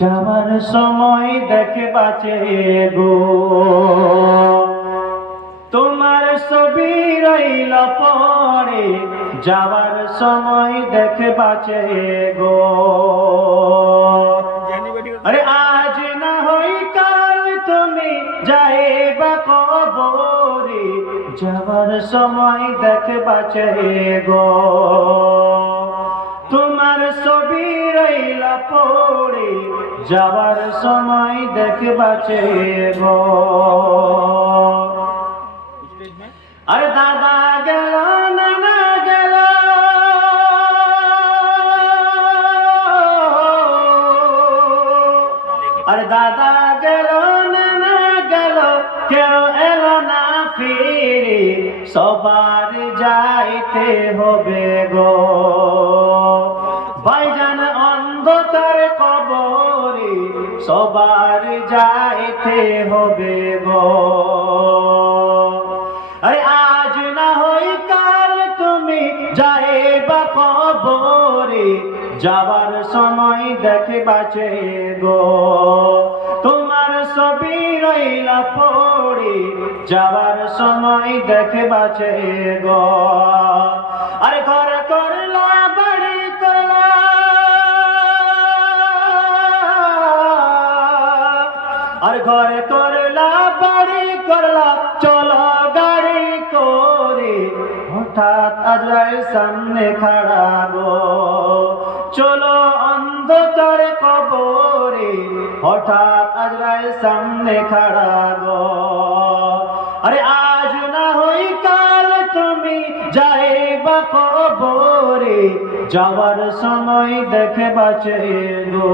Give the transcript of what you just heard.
যাওয়ার সময় দেখে বাঁচে গো, তোমার ছবি রইল পরে, যাওয়ার সময় দেখে বাঁচে গো। আরে আজ না হই কাল তুমি যাইবা কবরে, যাওয়ার সময় দেখে বাঁচে গো। তোমার ছবি রইল পড়ে, যাওয়ার সময় দেখে বাঁচে গো। আরে দাদা গেল নানা গেল, আরে দাদা গেল নানা গেল, কেউ এলো না ফিরে, সবার যাইতে হবে গো। ভাইজান অন্ধকার কবরে, সবার যাইতে হবে গো। আরে আজ না হই কাল তুমি যাইবা কবরে, যাওয়ার সময় দেখে বাঁচে গো। তোমার ছবি রইলা পড়ে, যাওয়ার সময় দেখে বাঁচে গো। আরে ঘর করলা বাড়ি করলা, আর ঘরে করলা বাড়ি করলা, চলো গাড়ি করে, হঠাৎ আজরাইল সামনে খাড়া গো। চলো অন্ধকার কবরে, হঠাৎ আজরাইল সামনে খাড়া গো। আরে আজ না হই কাল তুমি যাইবা কবরে, যাওয়ার সময় দেখে বাঁচে গো।